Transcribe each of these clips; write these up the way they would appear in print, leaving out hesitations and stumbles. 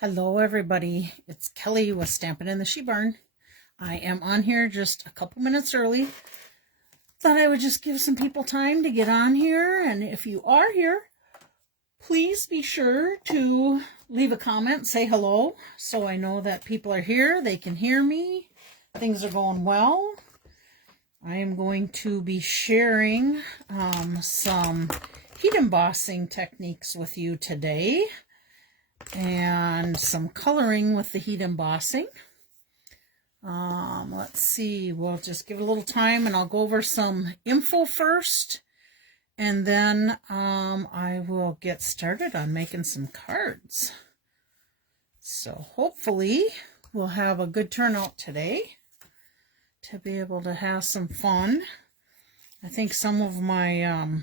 Hello everybody, it's Kelly with Stampin' in the She Barn. I am on here just a couple minutes early. Thought I would just give some people time to get on here, and if you are here, please be sure to leave a comment, say hello, so I know that people are here, they can hear me, things are going well. I am going to be sharing some heat embossing techniques with you today, and some coloring with the heat embossing. Let's see, we'll just give it a little time and I'll go over some info first, and then I will get started on making some cards. So hopefully we'll have a good turnout today to be able to have some fun. I think some of my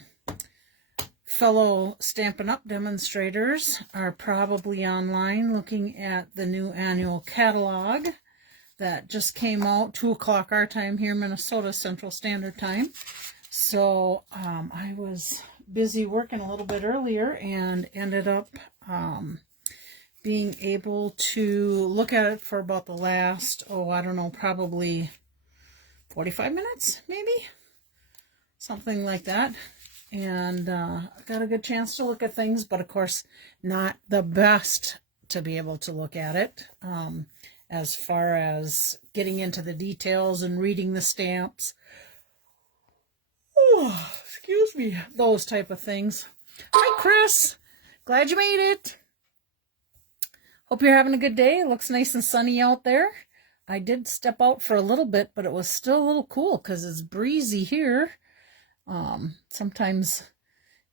fellow Stampin' Up! Demonstrators are probably online looking at the new annual catalog that just came out, 2 o'clock our time here, Minnesota Central Standard Time. So I was busy working a little bit earlier and ended up being able to look at it for about the last, I don't know, probably 45 minutes, maybe? Something like that. And I got a good chance to look at things, but of course not the best to be able to look at it as far as getting into the details and reading the stamps. Oh, excuse me, those type of things. Hi Chris, glad you made it. Hope you're having a good day. It looks nice and sunny out there. I did step out for a little bit, but it was still a little cool because it's breezy here. Sometimes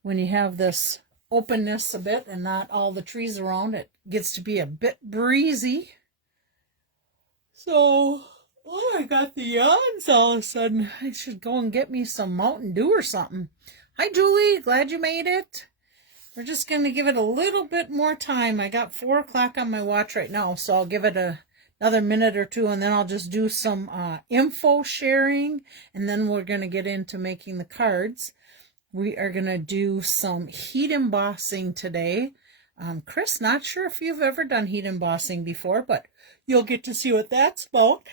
when you have this openness a bit and not all the trees around, it gets to be a bit breezy. So, I got the yawns all of a sudden. I should go and get me some Mountain Dew or something. Hi Julie, glad you made it. We're just going to give it a little bit more time. I got 4 o'clock on my watch right now, so I'll give it another minute or two, and then I'll just do some info sharing, and then we're going to get into making the cards. We are going to do some heat embossing today. Chris, not sure if you've ever done heat embossing before, but you'll get to see what that's about.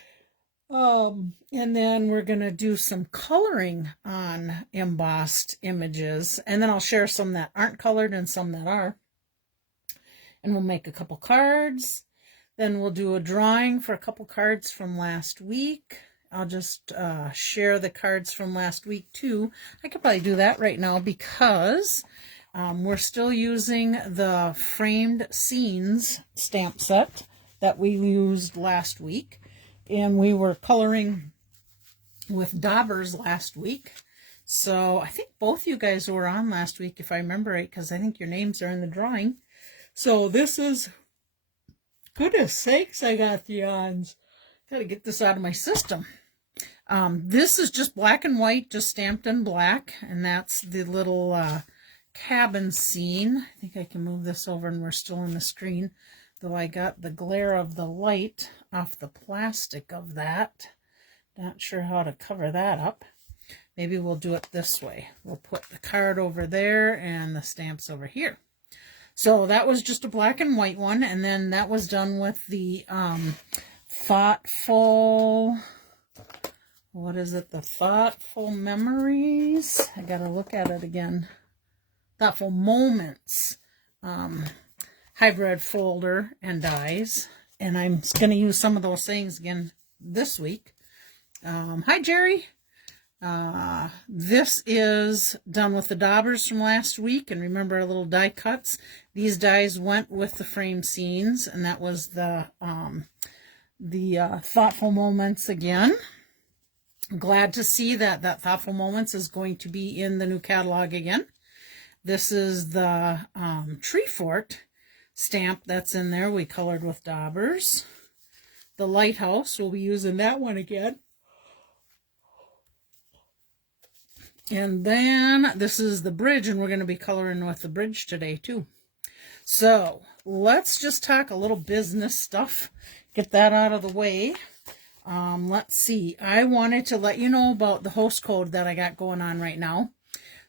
And then we're going to do some coloring on embossed images, and then I'll share some that aren't colored and some that are. And we'll make a couple cards. Then we'll do a drawing for a couple cards from last week. I'll just share the cards from last week too. I could probably do that right now because we're still using the framed scenes stamp set that we used last week. And we were coloring with daubers last week. So I think both you guys were on last week, if I remember right, because I think your names are in the drawing. So this is... Goodness sakes, I got the yawns. Got to get this out of my system. This is just black and white, just stamped in black. And that's the little cabin scene. I think I can move this over and we're still on the screen. Though I got the glare of the light off the plastic of that. Not sure how to cover that up. Maybe we'll do it this way. We'll put the card over there and the stamps over here. So that was just a black and white one, and then that was done with the thoughtful, what is it, the Thoughtful Memories? I gotta look at it again. Thoughtful Moments hybrid folder and dies, and I'm gonna use some of those things again this week. Hi Jerry. This is done with the daubers from last week, and remember our little die cuts. These dies went with the frame scenes, and that was the Thoughtful Moments again. I'm glad to see that Thoughtful Moments is going to be in the new catalog again. This is the Tree Fort stamp that's in there. We colored with daubers. The Lighthouse, we'll be using that one again. And then this is the bridge, and we're going to be coloring with the bridge today too. So let's just talk a little business stuff, get that out of the way. Let's see, I wanted to let you know about the host code that I got going on right now.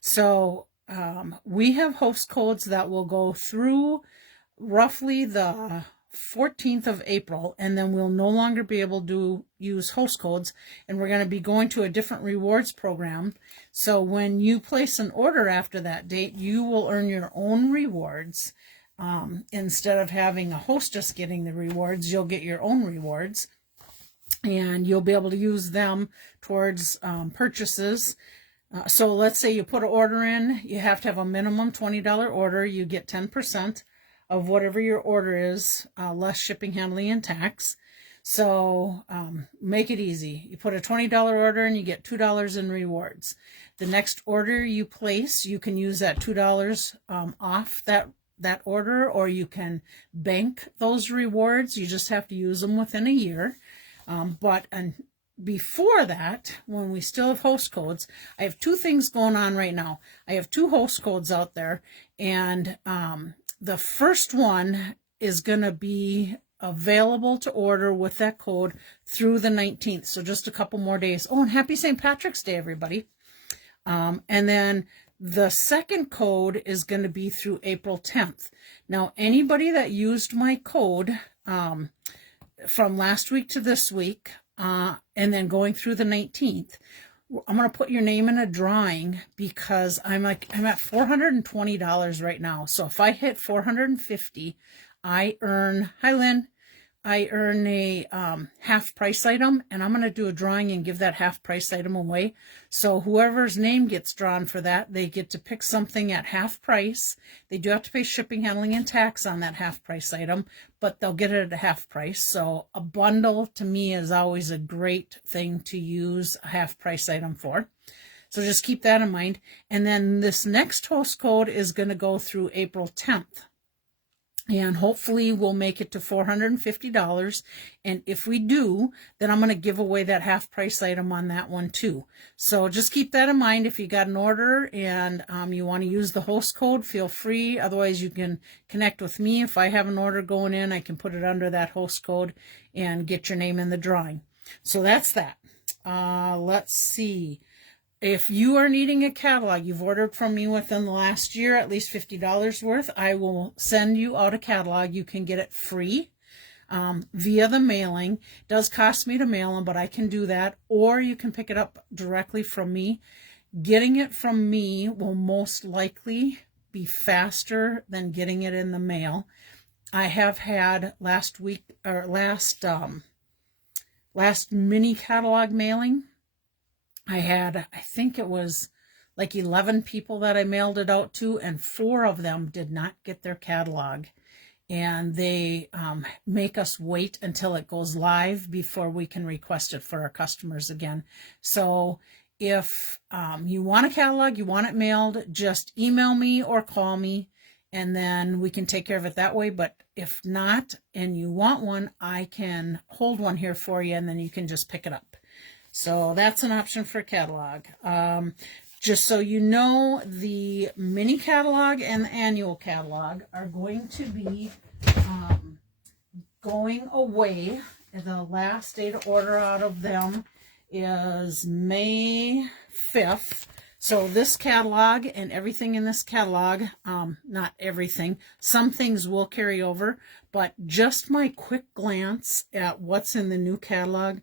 So we have host codes that will go through roughly the 14th of April, and then we'll no longer be able to use host codes, and we're going to be going to a different rewards program. So when you place an order after that date, you will earn your own rewards. Instead of having a hostess getting the rewards, you'll get your own rewards, and you'll be able to use them towards purchases. So let's say you put an order in, you have to have a minimum $20 order. You get 10% of whatever your order is, less shipping, handling, and tax. So make it easy. You put a $20 order and you get $2 in rewards. The next order you place, you can use that $2 off that order, or you can bank those rewards. You just have to use them within a year. Before that, when we still have host codes, I have two things going on right now. I have two host codes out there, and the first one is going to be available to order with that code through the 19th. So just a couple more days. Oh, and happy St. Patrick's Day, everybody. And then the second code is going to be through April 10th. Now, anybody that used my code from last week to this week, and then going through the 19th, I'm going to put your name in a drawing, because I'm at $420 right now. So if I hit 450, I earn, hi Lynn, I earn a half price item, and I'm going to do a drawing and give that half price item away. So whoever's name gets drawn for that, they get to pick something at half price. They do have to pay shipping, handling, and tax on that half price item, but they'll get it at a half price. So a bundle to me is always a great thing to use a half price item for. So just keep that in mind. And then this next host code is going to go through April 10th. And hopefully we'll make it to $450. And if we do, then I'm going to give away that half price item on that one too. So just keep that in mind. If you got an order and you want to use the host code, feel free. Otherwise, you can connect with me. If I have an order going in, I can put it under that host code and get your name in the drawing. So that's that. Let's see. If you are needing a catalog, you've ordered from me within the last year, at least $50 worth, I will send you out a catalog. You can get it free via the mailing. It does cost me to mail them, but I can do that. Or you can pick it up directly from me. Getting it from me will most likely be faster than getting it in the mail. I have had last mini catalog mailing, I think it was like 11 people that I mailed it out to, and 4 of them did not get their catalog. And they make us wait until it goes live before we can request it for our customers again. So if you want a catalog, you want it mailed, just email me or call me, and then we can take care of it that way. But if not, and you want one, I can hold one here for you, and then you can just pick it up. So that's an option for catalog. Just so you know, the mini catalog and the annual catalog are going to be going away. The last day to order out of them is May 5th. So this catalog and everything in this catalog, not everything, some things will carry over, but just my quick glance at what's in the new catalog,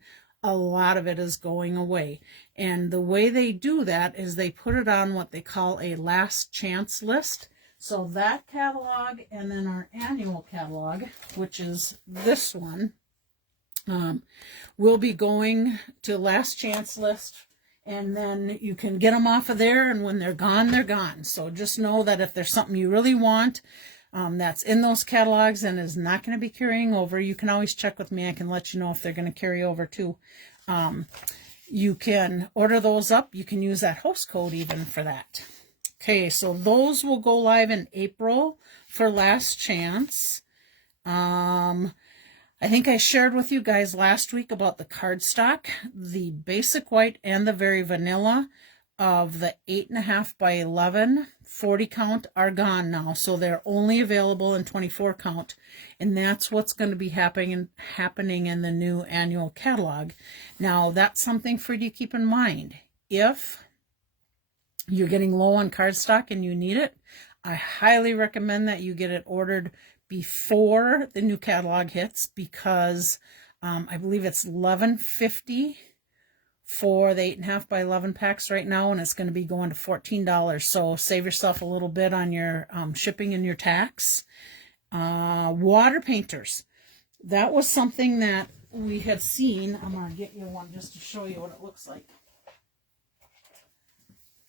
a lot of it is going away. And the way they do that is they put it on what they call a last chance list. So that catalog and then our annual catalog, which is this one, will be going to last chance list. And then you can get them off of there, and when they're gone, they're gone. So just know that if there's something you really want that's in those catalogs and is not going to be carrying over, you can always check with me. I can let you know if they're going to carry over too. You can order those up. You can use that host code even for that. Okay, so those will go live in April for last chance. I think I shared with you guys last week about the cardstock, the basic white and the very vanilla of the 8.5 by 11 40 count are gone now. So they're only available in 24 count. And that's what's going to be happening in the new annual catalog. Now, that's something for you to keep in mind. If you're getting low on cardstock and you need it, I highly recommend that you get it ordered before the new catalog hits, because I believe it's $11.50 for the 8.5 by 11 packs right now, and it's going to be going to $14. So save yourself a little bit on your shipping and your tax. Water painters. That was something that we had seen. I'm going to get you one just to show you what it looks like.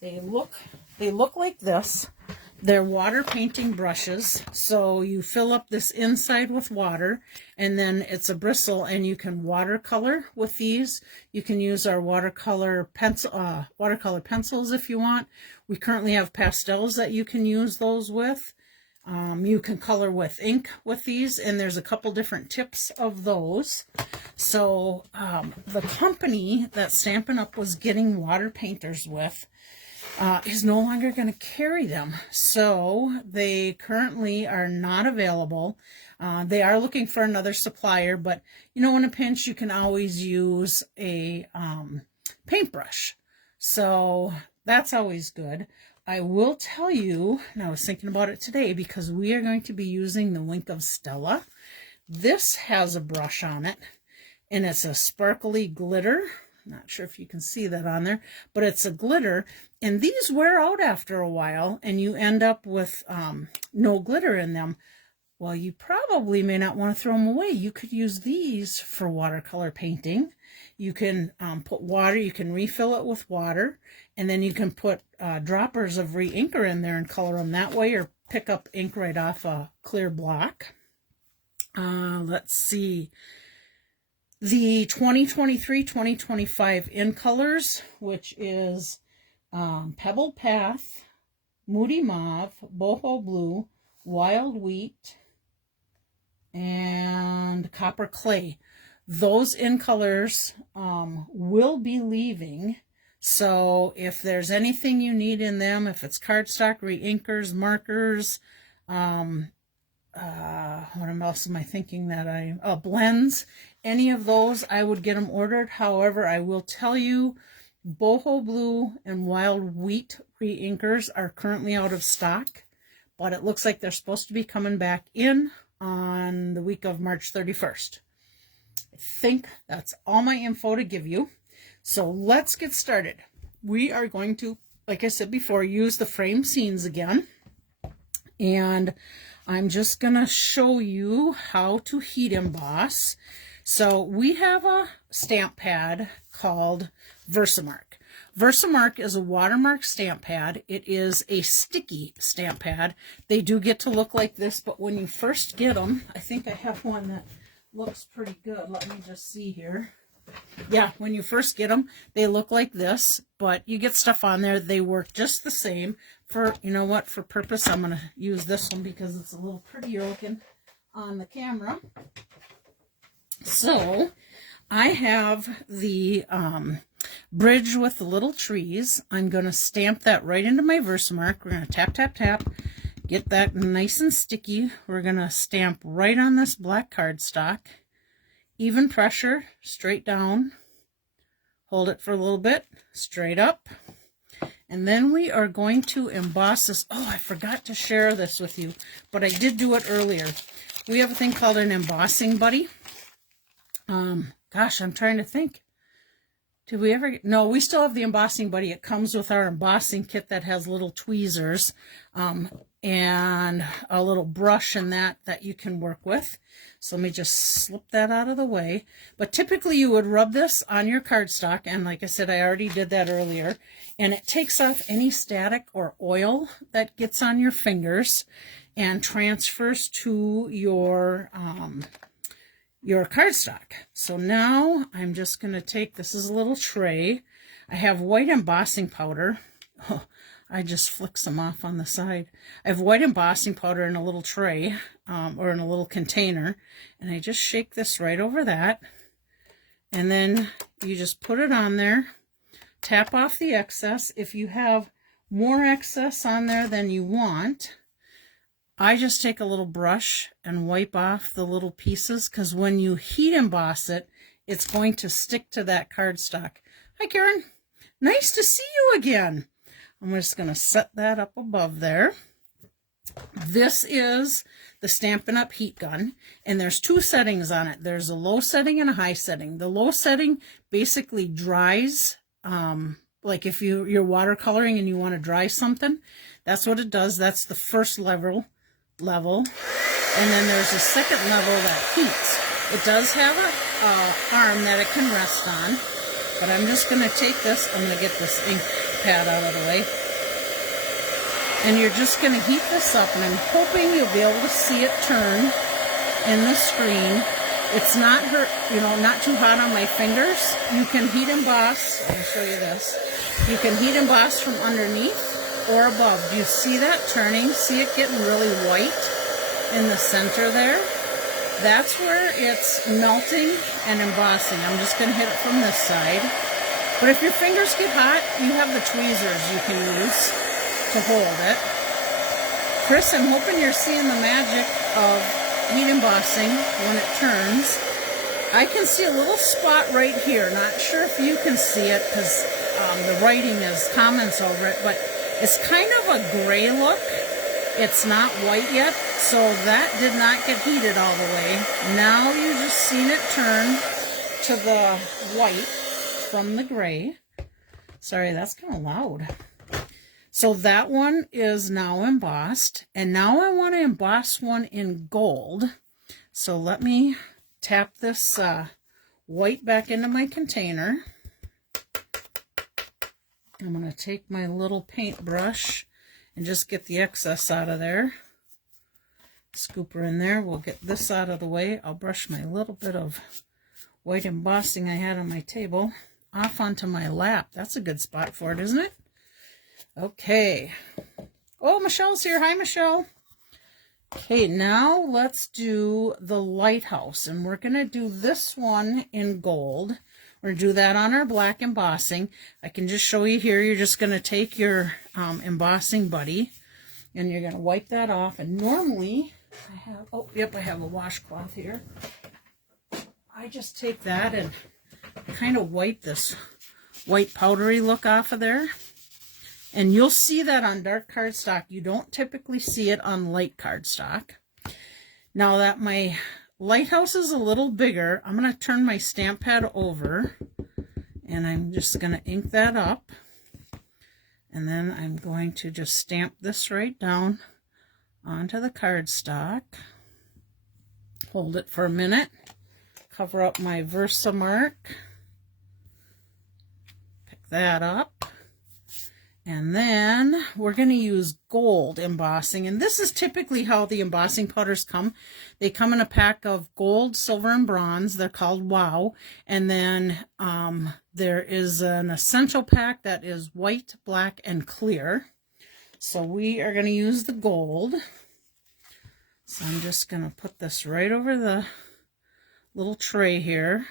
They look like this. They're water painting brushes. So you fill up this inside with water, and then it's a bristle, and you can watercolor with these. You can use our watercolor pencils if you want. We currently have pastels that you can use those with. You can color with ink with these, and there's a couple different tips of those. So the company that Stampin' Up! Was getting water painters with is no longer going to carry them. So they currently are not available. They are looking for another supplier, but you know, in a pinch, you can always use a paintbrush. So that's always good. I will tell you, and I was thinking about it today, because we are going to be using the Wink of Stella. This has a brush on it, and it's a sparkly glitter. Not sure if you can see that on there, but it's a glitter, and these wear out after a while, and you end up with no glitter in them. Well, you probably may not want to throw them away. You could use these for watercolor painting. You can put water, you can refill it with water, and then you can put droppers of re-inker in there and color them that way, or pick up ink right off a clear block. Let's see. The 2023-2025 in colors, which is Pebble Path, Moody Mauve, Boho Blue, Wild Wheat, and Copper Clay. Those in colors will be leaving. So if there's anything you need in them, if it's cardstock, re-inkers, markers, what else am I thinking that blends, any of those, I would get them ordered. However, I will tell you, Boho Blue and Wild Wheat re-inkers are currently out of stock, but it looks like they're supposed to be coming back in on the week of March 31st. I think that's all my info to give you. So let's get started. We are going to, like I said before, use the frame scenes again. And I'm just going to show you how to heat emboss. So we have a stamp pad called Versamark. Versamark is a watermark stamp pad. It is a sticky stamp pad. They do get to look like this, but when you first get them, I think I have one that looks pretty good. Let me just see here. Yeah, when you first get them, they look like this, but you get stuff on there. They work just the same. For, you know what, for purpose, I'm going to use this one because it's a little prettier looking on the camera. So I have the bridge with the little trees. I'm going to stamp that right into my Versamark. We're going to tap, tap, tap, get that nice and sticky. We're going to stamp right on this black cardstock. Even pressure, straight down. Hold it for a little bit, straight up. And then we are going to emboss this. Oh, I forgot to share this with you, but I did do it earlier. We have a thing called an embossing buddy. Gosh, I'm trying to think. Did we ever? No, we still have the embossing buddy. It comes with our embossing kit that has little tweezers and a little brush and that you can work with. So let me just slip that out of the way. But typically you would rub this on your cardstock, and like I said, I already did that earlier, and it takes off any static or oil that gets on your fingers and transfers to your cardstock. So now I'm just going to take, this is a little tray. I have white embossing powder. Oh, I just flick some off on the side. I have white embossing powder in a little tray or in a little container, and I just shake this right over that, and then you just put it on there, tap off the excess. If you have more excess on there than you want, I just take a little brush and wipe off the little pieces, because when you heat emboss it, it's going to stick to that cardstock. Hi, Karen. Nice to see you again. I'm just going to set that up above there. This is the Stampin' Up! Heat gun, and there's 2 settings on it. There's a low setting and a high setting. The low setting basically dries, like if you're watercoloring and you want to dry something, that's what it does. That's the first level. And then there's a second level that heats. It does have a arm that it can rest on, but I'm just going to take this, I'm going to get this ink pad out of the way. And you're just going to heat this up, and I'm hoping you'll be able to see it turn in the screen. It's not not too hot on my fingers. You can heat emboss. I'll show you this. You can heat emboss from underneath or above. Do you see that turning? See it getting really white in the center there? That's where it's melting and embossing. I'm just going to hit it from this side. But if your fingers get hot, you have the tweezers you can use to hold it. Chris, I'm hoping you're seeing the magic of heat embossing when it turns. I can see a little spot right here. Not sure if you can see it because the writing is comments over it, but it's kind of a gray look. It's not white yet, so that did not get heated all the way. Now you just seen it turn to the white from the gray. Sorry, that's kind of loud. So that one is now embossed, and now I want to emboss one in gold. So let me tap this white back into my container. I'm going to take my little paintbrush and just get the excess out of there. Scoop her in there. We'll get this out of the way. I'll brush my little bit of white embossing I had on my table off onto my lap. That's a good spot for it, isn't it? Okay. Oh, Michelle's here. Hi, Michelle. Okay, now let's do the lighthouse, and we're going to do this one in gold. We're going to do that on our black embossing. I can just show you here. You're just going to take your embossing buddy, and you're going to wipe that off. And normally, I have a washcloth here. I just take that and kind of wipe this white powdery look off of there. And you'll see that on dark cardstock. You don't typically see it on light cardstock. Now that my lighthouse is a little bigger, I'm going to turn my stamp pad over, and I'm just going to ink that up. And then I'm going to just stamp this right down onto the cardstock. Hold it for a minute. Cover up my Versamark. Pick that up. And then we're going to use gold embossing. And this is typically how the embossing powders come. They come in a pack of gold, silver, and bronze. They're called WOW. And then there is an essential pack that is white, black, and clear. So we are going to use the gold. So I'm just going to put this right over the little tray here.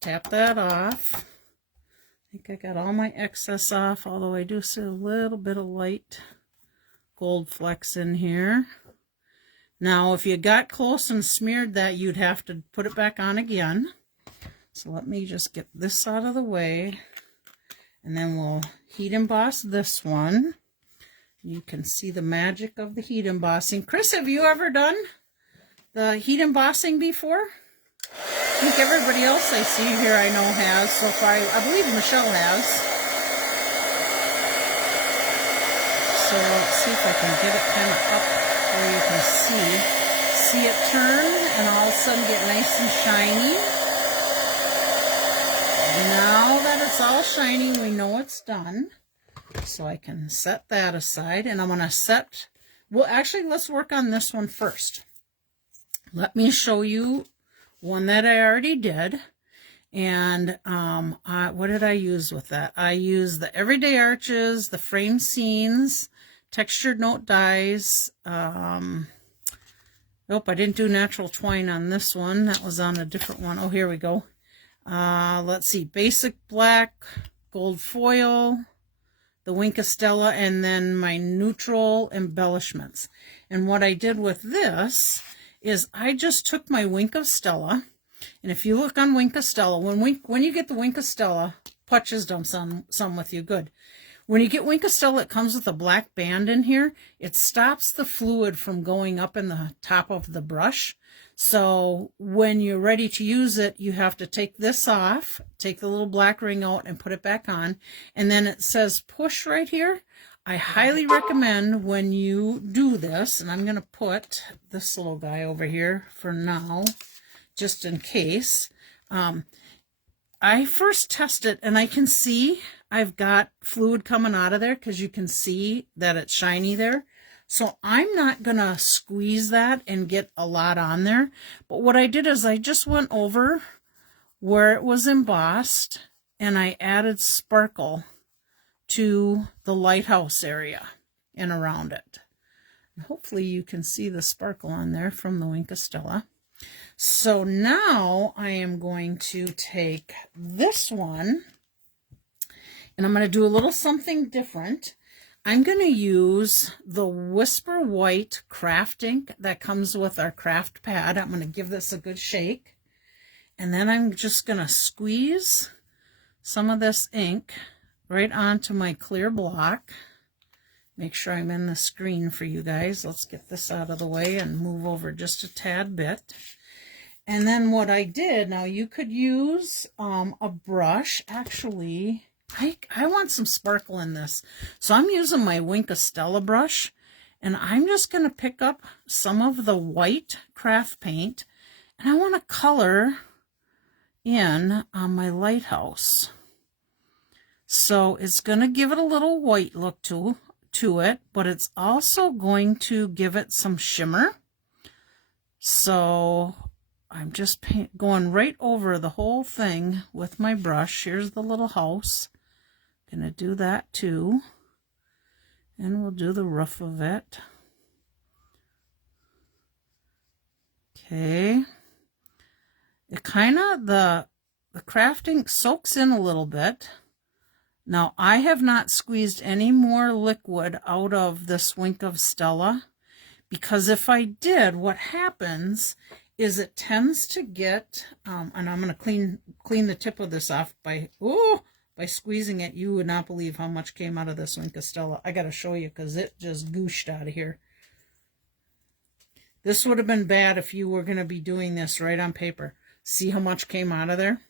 Tap that off. I think I got all my excess off, although I do see a little bit of light gold flecks in here. Now, if you got close and smeared that, you'd have to put it back on again. So let me just get this out of the way, and then we'll heat emboss this one. You can see the magic of the heat embossing. Chris, have you ever done the heat embossing before? I think everybody else I see here I know has so far. I believe Michelle has. So let's see if I can get it kind of up where you can see it turn and all of a sudden get nice and shiny. Now that it's all shiny, we know it's done. So I can set that aside, and I'm going to set, well, actually, let's work on this one first. Let me show you one that I already did. And what did I use with that? I used the Everyday Arches, the Frame Scenes, Textured Note Dies. Nope, I didn't do Natural Twine on this one. That was on a different one. Oh, here we go. Let's see, Basic Black, Gold Foil, the Wink of Stella, and then my neutral embellishments. And what I did with this is I just took my Wink of Stella, and if you look on Wink of Stella, when you get the Wink of Stella, Putch has done some with you, good. When you get Winkostella, it comes with a black band in here. It stops the fluid from going up in the top of the brush. So when you're ready to use it, you have to take this off, take the little black ring out and put it back on. And then it says push right here. I highly recommend when you do this, and I'm going to put this little guy over here for now, just in case. I first test it and I can see I've got fluid coming out of there because you can see that it's shiny there. So I'm not going to squeeze that and get a lot on there. But what I did is I just went over where it was embossed and I added sparkle to the lighthouse area and around it. And hopefully you can see the sparkle on there from the Winkostella. So now I am going to take this one and I'm going to do a little something different. I'm going to use the Whisper White craft ink that comes with our craft pad. I'm going to give this a good shake. And then I'm just going to squeeze some of this ink right onto my clear block. Make sure I'm in the screen for you guys. Let's get this out of the way and move over just a tad bit. And then what I did, now you could use a brush. Actually, I want some sparkle in this. So I'm using my Winkostella brush. And I'm just going to pick up some of the white craft paint. And I want to color in on my lighthouse. So it's going to give it a little white look to it, but it's also going to give it some shimmer. So I'm just going right over the whole thing with my brush. Here's the little house. Going to do that too. And we'll do the roof of it. Okay. It kind of, the craft ink soaks in a little bit. Now, I have not squeezed any more liquid out of this Winkostella, because if I did, what happens is it tends to get, and I'm going to clean the tip of this off by squeezing it. You would not believe how much came out of this Winkostella. I got to show you because it just gooshed out of here. This would have been bad if you were going to be doing this right on paper. See how much came out of there?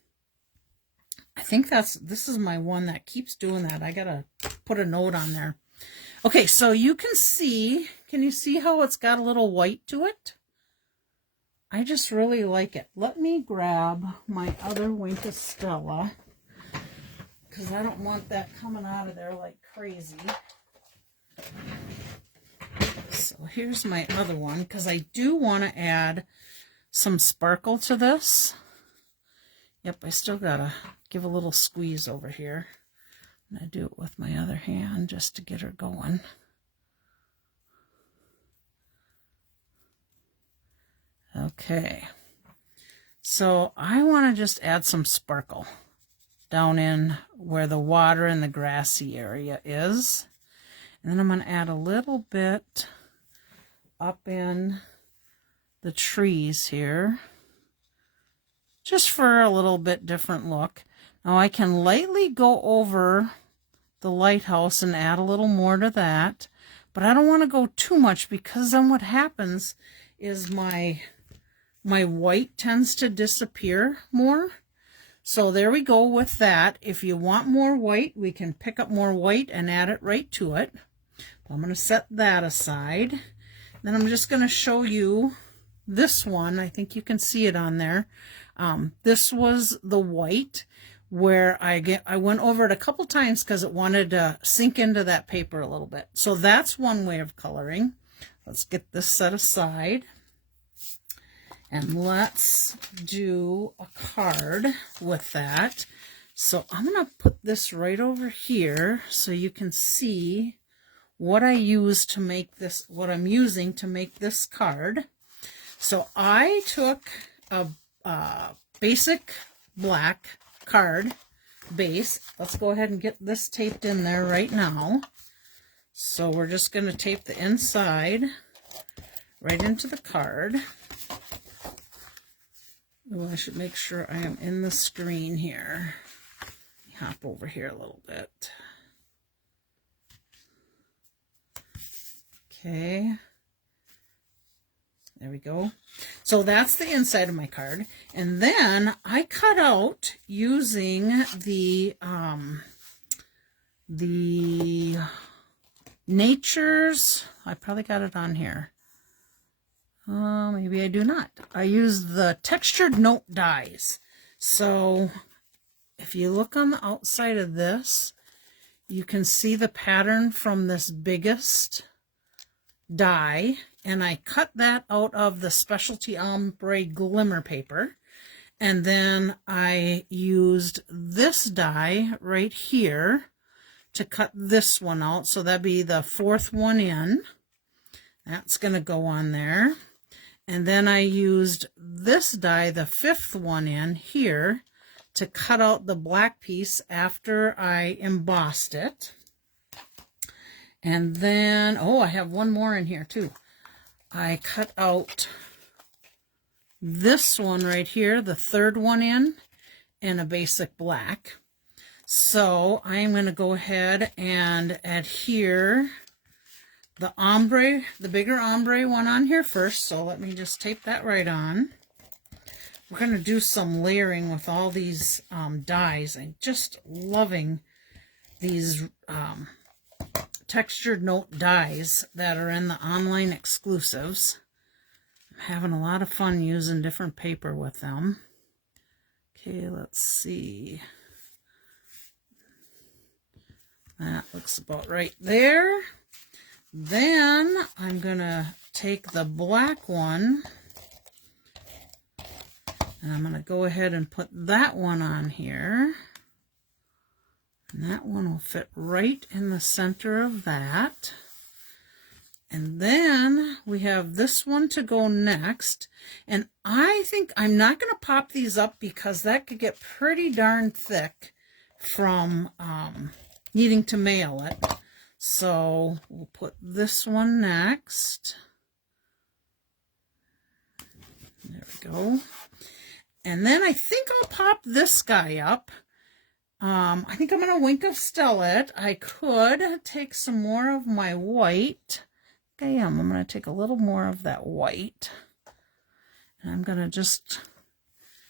I think this is my one that keeps doing that. I gotta put a note on there. Okay, so you can you see how it's got a little white to it? I just really like it. Let me grab my other Winkostella because I don't want that coming out of there like crazy. So here's my other one because I do want to add some sparkle to this. Yep, I still gotta give a little squeeze over here. And I do it with my other hand just to get her going. Okay. So I want to just add some sparkle down in where the water and the grassy area is. And then I'm going to add a little bit up in the trees here, just for a little bit different look. Now I can lightly go over the lighthouse and add a little more to that, but I don't want to go too much because then what happens is my white tends to disappear more. So there we go with that. If you want more white, we can pick up more white and add it right to it. I'm going to set that aside. Then I'm just going to show you this one. I think you can see it on there. This was the white where I went over it a couple times because it wanted to sink into that paper a little bit. So that's one way of coloring. Let's get this set aside. And let's do a card with that. So I'm going to put this right over here so you can see what I use to make this, what I'm using to make this card. So I took a basic black card base. Let's go ahead and get this taped in there right now. So we're just going to tape the inside right into the card. Oh, I should make sure I am in the screen here. Hop over here a little bit. Okay. There we go. So that's the inside of my card. And then I cut out using the Nature's, I probably got it on here. Maybe I do not. I use the textured note dies. So if you look on the outside of this, you can see the pattern from this biggest die, and I cut that out of the Specialty Ombre Glimmer paper. And then I used this die right here to cut this one out. So that'd be the fourth one in. That's going to go on there. And then I used this die, the fifth one in here, to cut out the black piece after I embossed it. And then, oh, I have one more in here too. I cut out this one right here, the third one in a basic black. So I'm going to go ahead and adhere the ombre, the bigger ombre one on here first. So let me just tape that right on. We're going to do some layering with all these dies. I'm just loving these textured note dies that are in the online exclusives. I'm having a lot of fun using different paper with them. Okay, let's see. That looks about right there. Then I'm going to take the black one and I'm going to go ahead and put that one on here. And that one will fit right in the center of that. And then we have this one to go next. And I think I'm not going to pop these up because that could get pretty darn thick from needing to mail it. So we'll put this one next. There we go. And then I think I'll pop this guy up. I think I'm going to Wink of Stella it. I could take some more of my white. I am. I'm going to take a little more of that white. And I'm going to just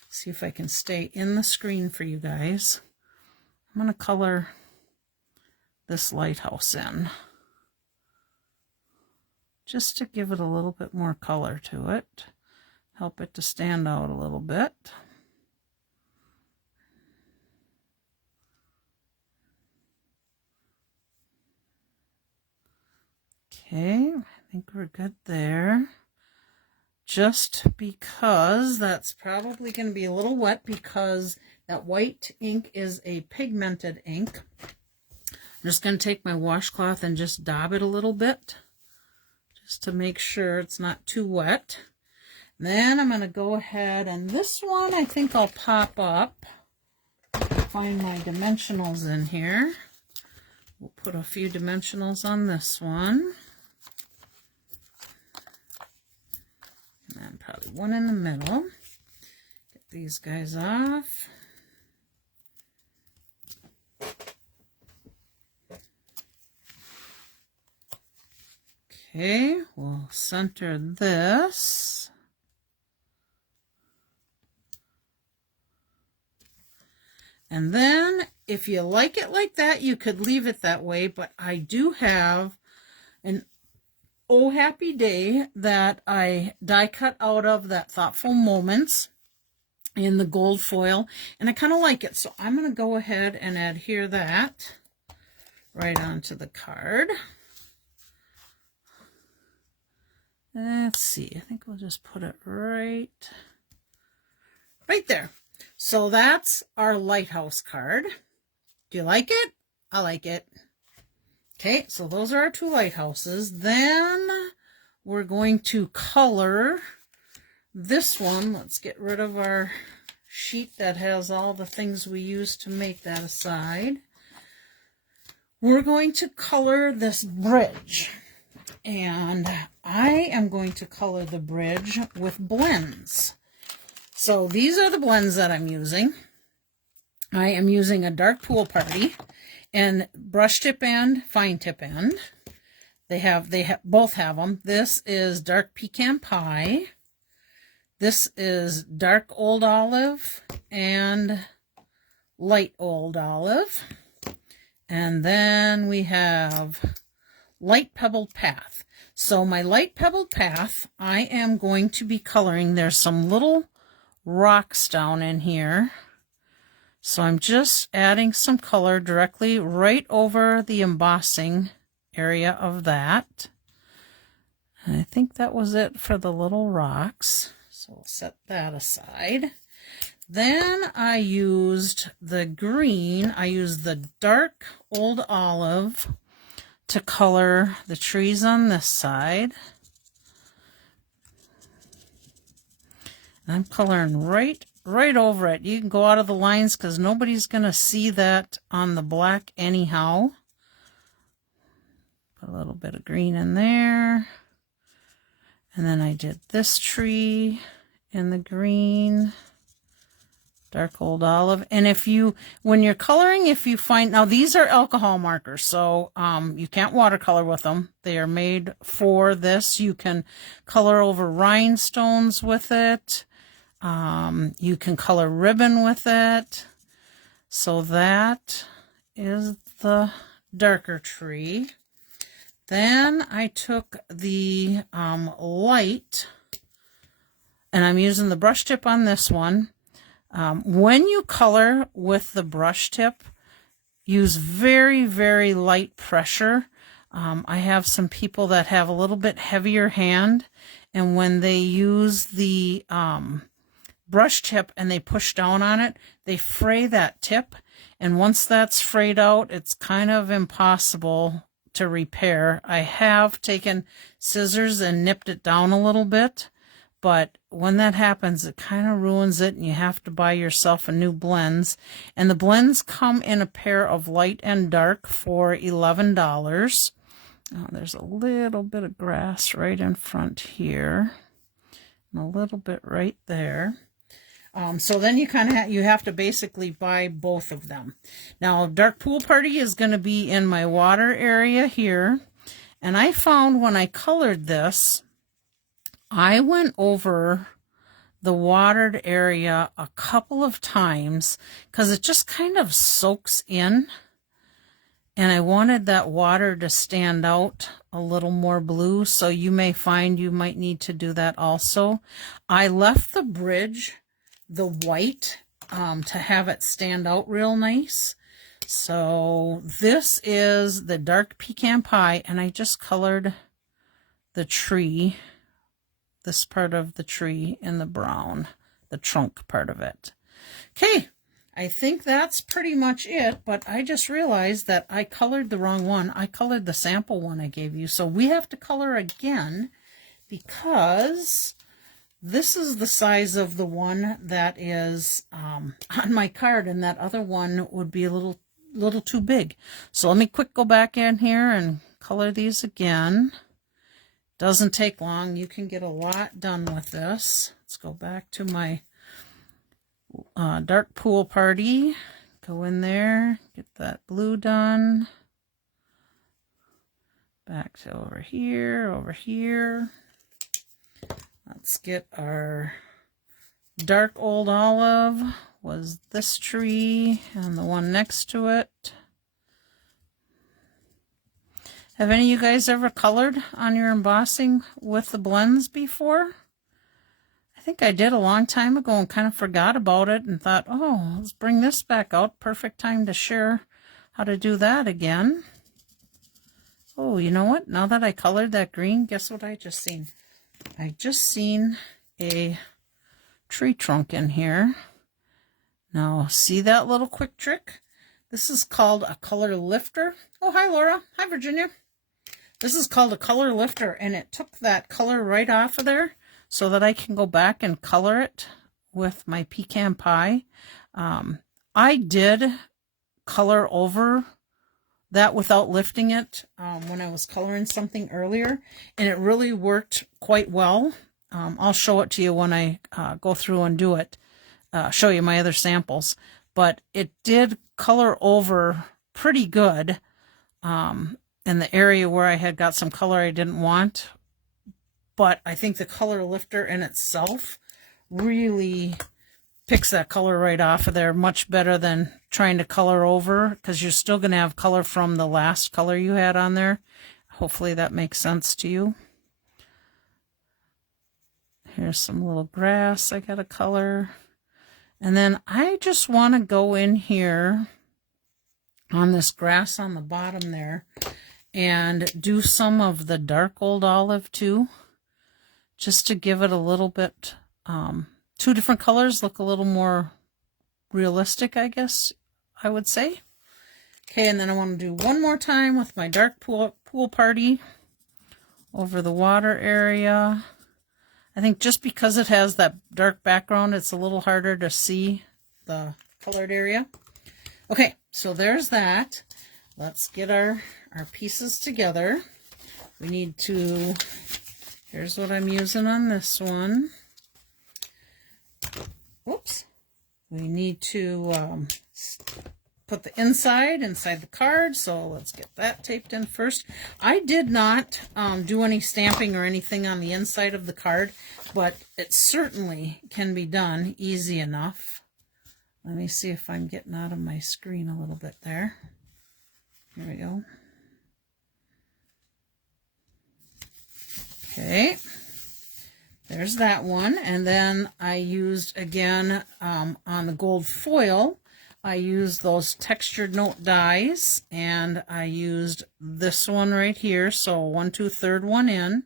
see if I can stay in the screen for you guys. I'm going to color this lighthouse in, just to give it a little bit more color to it, help it to stand out a little bit. Okay, I think we're good there. Just because that's probably going to be a little wet because that white ink is a pigmented ink. I'm just going to take my washcloth and just dab it a little bit just to make sure it's not too wet. Then I'm going to go ahead, and this one I think I'll pop up. Find my dimensionals in here. We'll put a few dimensionals on this one. And then probably one in the middle. Get these guys off. Okay, we'll center this. And then if you like it like that, you could leave it that way, but I do have an Oh Happy Day that I die cut out of that Thoughtful Moments in the gold foil, and I kind of like it, so I'm going to go ahead and adhere that right onto the card. Let's see, I think we'll just put it right there. So that's our lighthouse card. Do you like it? I like it. Okay, so those are our two lighthouses. Then we're going to color this one. Let's get rid of our sheet that has all the things we use to make that aside. We're going to color this bridge. And I am going to color the bridge with blends. So these are the blends that I'm using. I am using a Dark Pool Party and brush tip end, fine tip end. both have them. This is dark pecan pie. This is dark old olive and light old olive. And then we have light pebbled path. So my light pebbled path, I am going to be coloring. There's some little rocks down in here. So I'm just adding some color directly right over the embossing area of that. And I think that was it for the little rocks. So we'll set that aside. Then I used the green. I used the dark old olive to color the trees on this side. And I'm coloring right over it. You can go out of the lines because nobody's going to see that on the black anyhow. Put a little bit of green in there. And then I did this tree in the green, dark old olive. And when you're coloring, if you find, now these are alcohol markers, so you can't watercolor with them. They are made for this. You can color over rhinestones with it. You can color ribbon with it. So that is the darker tree. Then I took the light, and I'm using the brush tip on this one. When you color with the brush tip, use very, very light pressure. I have some people that have a little bit heavier hand, and when they use the brush tip and they push down on it, they fray that tip. And once that's frayed out, it's kind of impossible to repair. I have taken scissors and nipped it down a little bit, but when that happens, it kind of ruins it, and you have to buy yourself a new blends. And the blends come in a pair of light and dark for $11. Oh, there's a little bit of grass right in front here, and a little bit right there. So then you have to basically buy both of them. Now, Dark Pool Party is going to be in my water area here. And I found when I colored this, I went over the watered area a couple of times because it just kind of soaks in. And I wanted that water to stand out a little more blue. So you may find you might need to do that also. I left the bridge the white to have it stand out real nice. So this is the dark pecan pie, and I just colored the tree, this part of the tree in the brown, the trunk part of it. Okay, I think that's pretty much it, but I just realized that I colored the wrong one. I colored the sample one I gave you, so we have to color again because this is the size of the one that is on my card, and that other one would be a little too big. So let me quick go back in here and color these again. Doesn't take long. You can get a lot done with this. Let's go back to my Dark Pool Party. Go in there, get that blue done. Back to over here, over here. Let's get our dark old olive, was this tree, and the one next to it. Have any of you guys ever colored on your embossing with the blends before? I think I did a long time ago and kind of forgot about it and thought, oh, let's bring this back out. Perfect time to share how to do that again. Oh, you know what? Now that I colored that green, guess what I just seen? I just seen a tree trunk in here. Now, see that little quick trick? This is called a color lifter. Oh, hi, Laura. Hi, Virginia. This is called a color lifter, and it took that color right off of there so that I can go back and color it with my pecan pie. I did color over that without lifting it when I was coloring something earlier, and it really worked quite well. I'll show it to you when I go through and do it, show you my other samples, but it did color over pretty good. in the area where I had got some color I didn't want. But I think the color lifter in itself really picks that color right off of there much better than trying to color over, because you're still going to have color from the last color you had on there. Hopefully that makes sense to you. Here's some little grass I got a color. And then I just want to go in here on this grass on the bottom there and do some of the dark old olive too, just to give it a little bit, two different colors look a little more realistic, I guess I would say. Okay, and then I want to do one more time with my dark pool party over the water area. I think just because it has that dark background, it's a little harder to see the colored area. Okay, so there's that. Let's get our pieces together. We need to, here's what I'm using on this one. Whoops. We need to put the inside the card, so let's get that taped in first. I did not do any stamping or anything on the inside of the card, but it certainly can be done easy enough. Let me see if I'm getting out of my screen a little bit there. Here we go. Okay. There's that one. And then I used, again, on the gold foil, I used those textured note dies, and I used this one right here, so 1 2/3 one in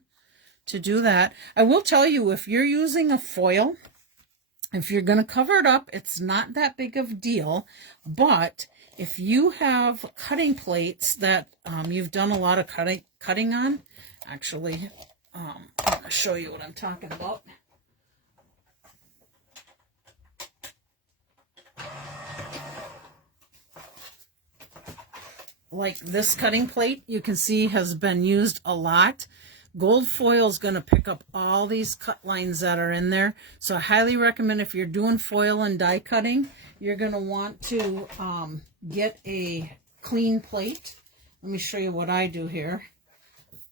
to do that. I will tell you, if you're using a foil, if you're going to cover it up, it's not that big of a deal, but if you have cutting plates that you've done a lot of cutting on, actually, I'm going to show you what I'm talking about. Like this cutting plate, you can see has been used a lot. Gold foil is going to pick up all these cut lines that are in there. So I highly recommend, if you're doing foil and die cutting, you're going to want to get a clean plate. Let me show you what I do here.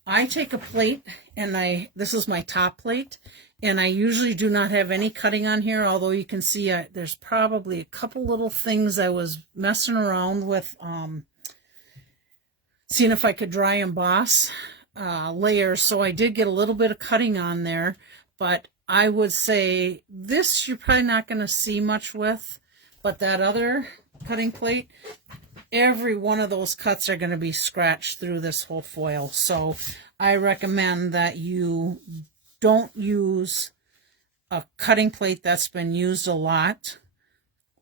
I take a plate, and this is my top plate, and I usually do not have any cutting on here, although you can see there's probably a couple little things I was messing around with, seeing if I could dry emboss layers, so I did get a little bit of cutting on there, but I would say this you're probably not going to see much with, but that other cutting plate, every one of those cuts are going to be scratched through this whole foil, so I recommend that you don't use a cutting plate that's been used a lot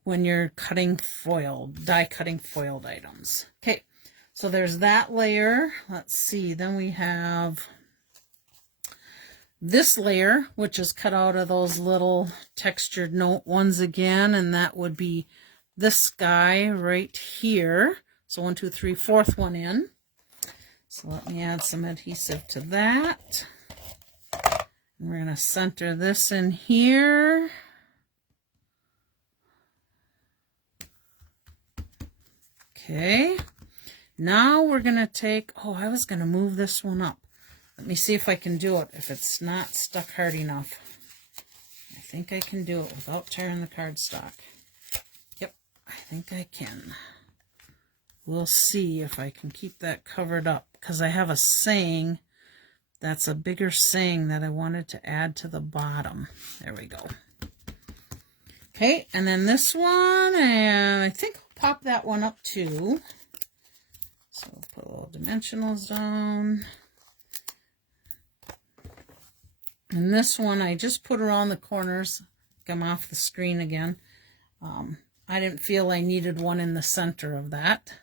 when you're cutting foil, die cutting foiled items. Okay. So there's that layer. Let's see. Then we have this layer, which is cut out of those little textured note ones again, and that would be this guy right here. So 1 2 3 4th one in. So let me add some adhesive to that. And we're going to center this in here. Okay. Now we're going to take, I was going to move this one up. Let me see if I can do it, if it's not stuck hard enough. I think I can do it without tearing the cardstock. Yep, I think I can. We'll see if I can keep that covered up, because I have a saying, that's a bigger saying that I wanted to add to the bottom. There we go. Okay, and then this one, and I think I'll pop that one up too. So we'll put little dimensionals down. And this one, I just put around the corners. Come off the screen again. I didn't feel I needed one in the center of that.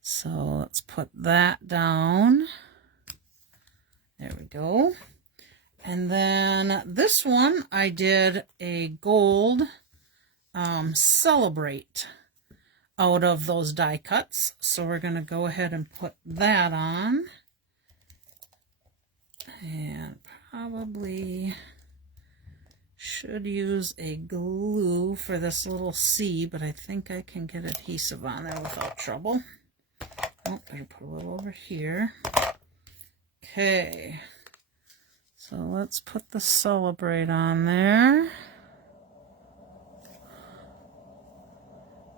So let's put that down. There we go. And then this one, I did a gold Celebrate out of those die cuts. So we're going to go ahead and put that on. And probably should use a glue for this little C, but I think I can get adhesive on there without trouble. Oh, better put a little over here. Okay. So let's put the Celebrate on there.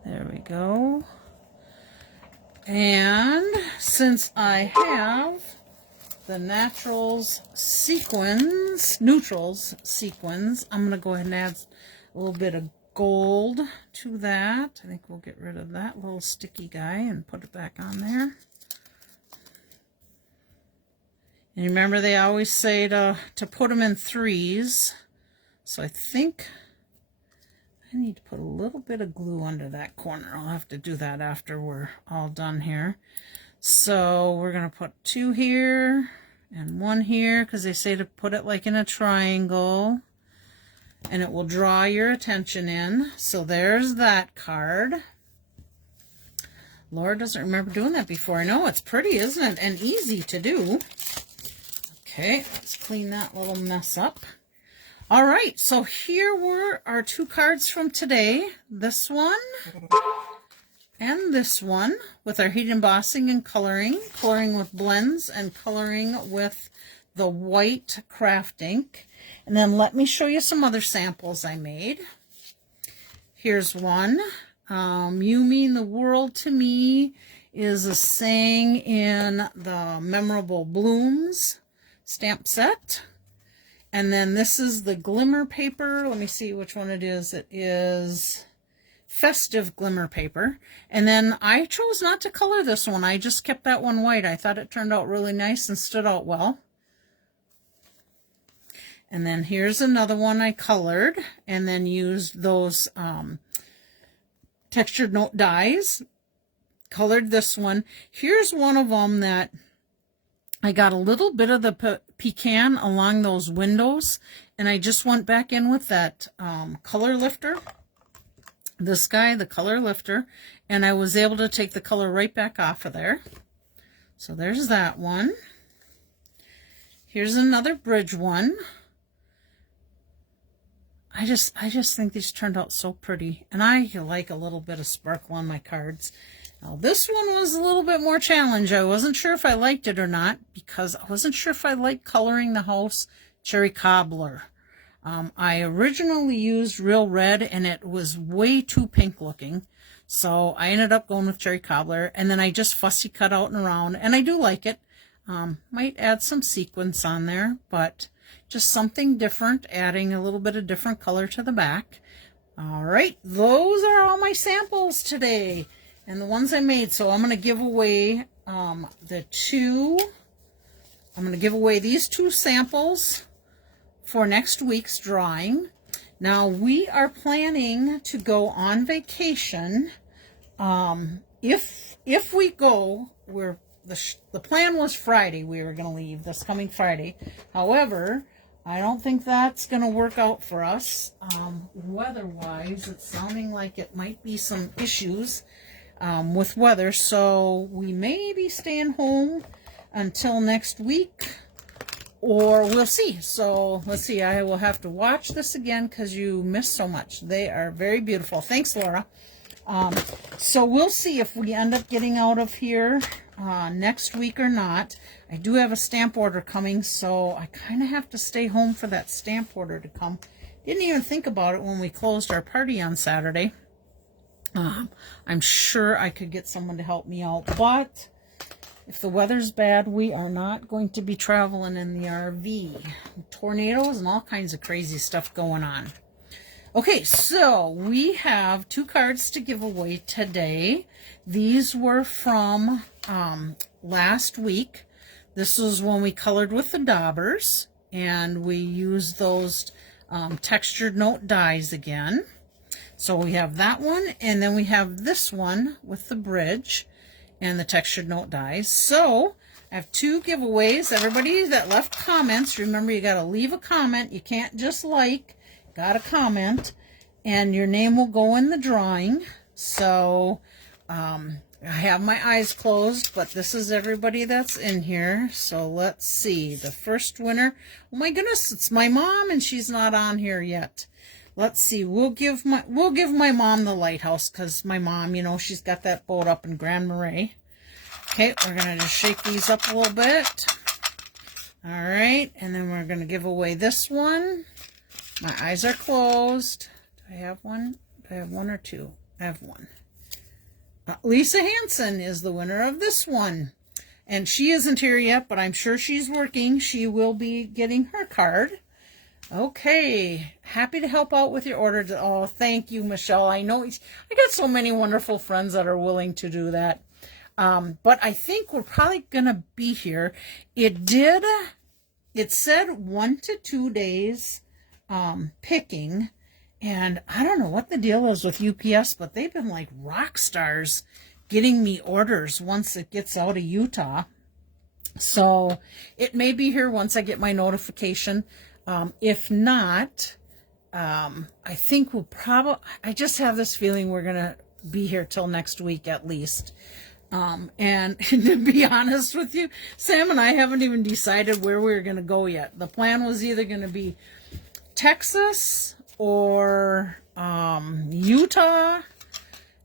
There we go. And since I have the Neutrals sequins, I'm going to go ahead and add a little bit of gold to that. I think we'll get rid of that little sticky guy and put it back on there. And remember, they always say to put them in threes. So I think I need to put a little bit of glue under that corner. I'll have to do that after we're all done here. So we're going to put 2 here and 1 here because they say to put it like in a triangle. And it will draw your attention in. So there's that card. Laura doesn't remember doing that before. I know, it's pretty, isn't it? And easy to do. Okay, let's clean that little mess up. All right, so here were our 2 cards from today. This one and this one with our heat embossing and coloring with blends and coloring with the white craft ink. And then let me show you some other samples I made. Here's one. You Mean the World to Me is a saying in the Memorable Blooms stamp set. And then this is the glimmer paper. Let me see which one it is. It is Festive Glimmer Paper. And then I chose not to color this one. I just kept that one white. I thought it turned out really nice and stood out well. And then here's another one I colored and then used those textured note dies. Colored this one. Here's one of them that I got a little bit of the pecan along those windows, and I just went back in with that color lifter. This guy, the color lifter, and I was able to take the color right back off of there. So there's that one. Here's another bridge one. I just think these turned out so pretty, and I like a little bit of sparkle on my cards. Now this one was a little bit more challenge. I wasn't sure if I liked it or not because I wasn't sure if I liked coloring the house cherry cobbler. I originally used Real Red and it was way too pink looking, so I ended up going with cherry cobbler, and then I just fussy cut out and around, and I do like it. Might add some sequins on there, but just something different, adding a little bit of different color to the back. All right, those are all my samples today and the ones I made. So I'm going to give away I'm going to give away these 2 samples for next week's drawing. Now we are planning to go on vacation. If we go, the plan was Friday. We were going to leave this coming Friday. However, I don't think that's going to work out for us. Weather-wise, it's sounding like it might be some issues with weather. So we may be staying home until next week, or we'll see. So let's see. I will have to watch this again because you missed so much. They are very beautiful. Thanks, Laura. So we'll see if we end up getting out of here next week or not. I do have a stamp order coming, so I kind of have to stay home for that stamp order to come. Didn't even think about it when we closed our party on Saturday. I'm sure I could get someone to help me out, but if the weather's bad, we are not going to be traveling in the RV. Tornadoes and all kinds of crazy stuff going on. Okay, so we have 2 cards to give away today. These were from last week. This was when we colored with the daubers, and we used those textured note dies again. So we have that one, and then we have this one with the bridge and the textured note dies. So I have 2 giveaways. Everybody that left comments, remember you got to leave a comment. You can't just got a comment, and your name will go in the drawing. So I have my eyes closed, but this is everybody that's in here. So let's see. The first winner, oh my goodness, it's my mom, and she's not on here yet. Let's see. We'll give my mom the lighthouse because my mom, you know, she's got that boat up in Grand Marais. Okay, we're going to just shake these up a little bit. All right, and then we're going to give away this one. My eyes are closed. Do I have one? Do I have one or two? I have one. Lisa Hansen is the winner of this one. And she isn't here yet, but I'm sure she's working. She will be getting her card. Okay, happy to help out with your order. Oh, thank you, Michelle. I know I got so many wonderful friends that are willing to do that. But I think we're probably going to be here. It said 1 to 2 days picking. And I don't know what the deal is with UPS, but they've been like rock stars getting me orders once it gets out of Utah. So it may be here once I get my notification. If not, I think I just have this feeling we're going to be here till next week at least. And to be honest with you, Sam and I haven't even decided where we're going to go yet. The plan was either going to be Texas or Utah,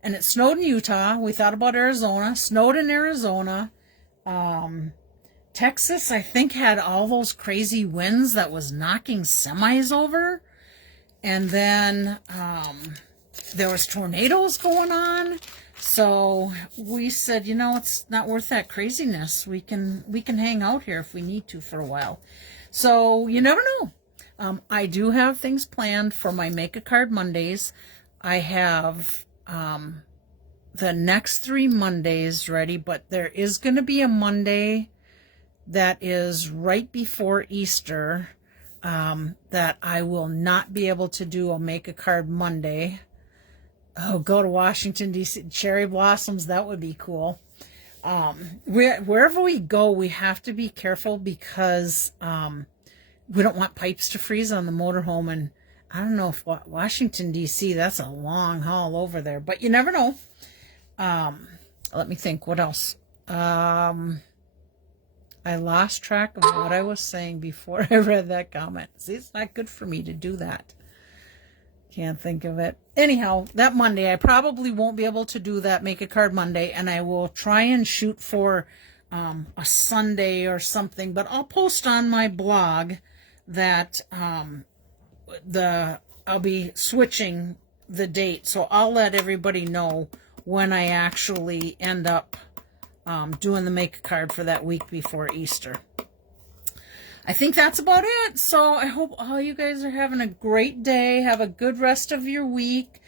and it snowed in Utah. We thought about Arizona, snowed in Arizona. Texas, I think, had all those crazy winds that was knocking semis over. And then there was tornadoes going on. So we said, you know, it's not worth that craziness. We can hang out here if we need to for a while. So you never know. I do have things planned for my Make a Card Mondays. I have the next 3 Mondays ready, but there is going to be a Monday that is right before Easter that I will not be able to do a Make a Card Monday. Oh, go to Washington, D.C. Cherry blossoms, that would be cool. Wherever we go, we have to be careful because we don't want pipes to freeze on the motorhome. And I don't know if Washington, D.C., that's a long haul over there. But you never know. Let me think. What else? I lost track of what I was saying before I read that comment. See, it's not good for me to do that. Can't think of it. Anyhow, that Monday, I probably won't be able to do that Make a Card Monday, and I will try and shoot for a Sunday or something, but I'll post on my blog that I'll be switching the date, so I'll let everybody know when I actually end up doing the Make a Card for that week before Easter. I think that's about it. So I hope all you guys are having a great day. Have a good rest of your week.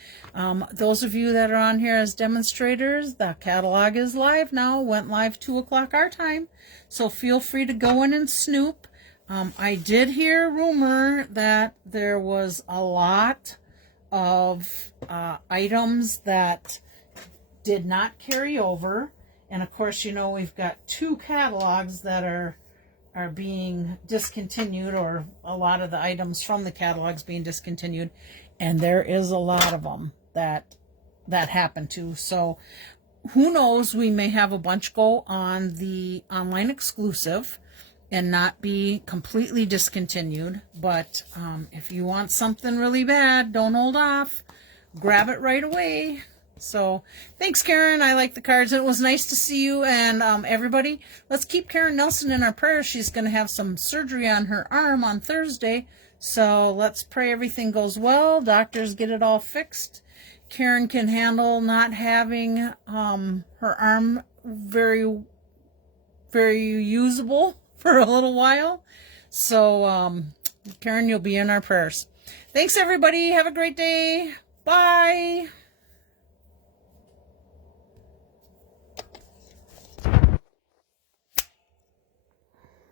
Those of you that are on here as demonstrators, the catalog is live now. Went live 2 o'clock our time. So feel free to go in and snoop. I did hear a rumor that there was a lot of items that did not carry over. And of course, you know, we've got 2 catalogs that are being discontinued, or a lot of the items from the catalogs being discontinued, and there is a lot of them that happened to. So who knows, we may have a bunch go on the online exclusive and not be completely discontinued. But if you want something really bad, don't hold off, grab it right away. So thanks, Karen. I like the cards. It was nice to see you. And everybody, let's keep Karen Nelson in our prayers. She's going to have some surgery on her arm on Thursday. So let's pray everything goes well. Doctors get it all fixed. Karen can handle not having her arm very, very usable for a little while. So Karen, you'll be in our prayers. Thanks, everybody. Have a great day. Bye.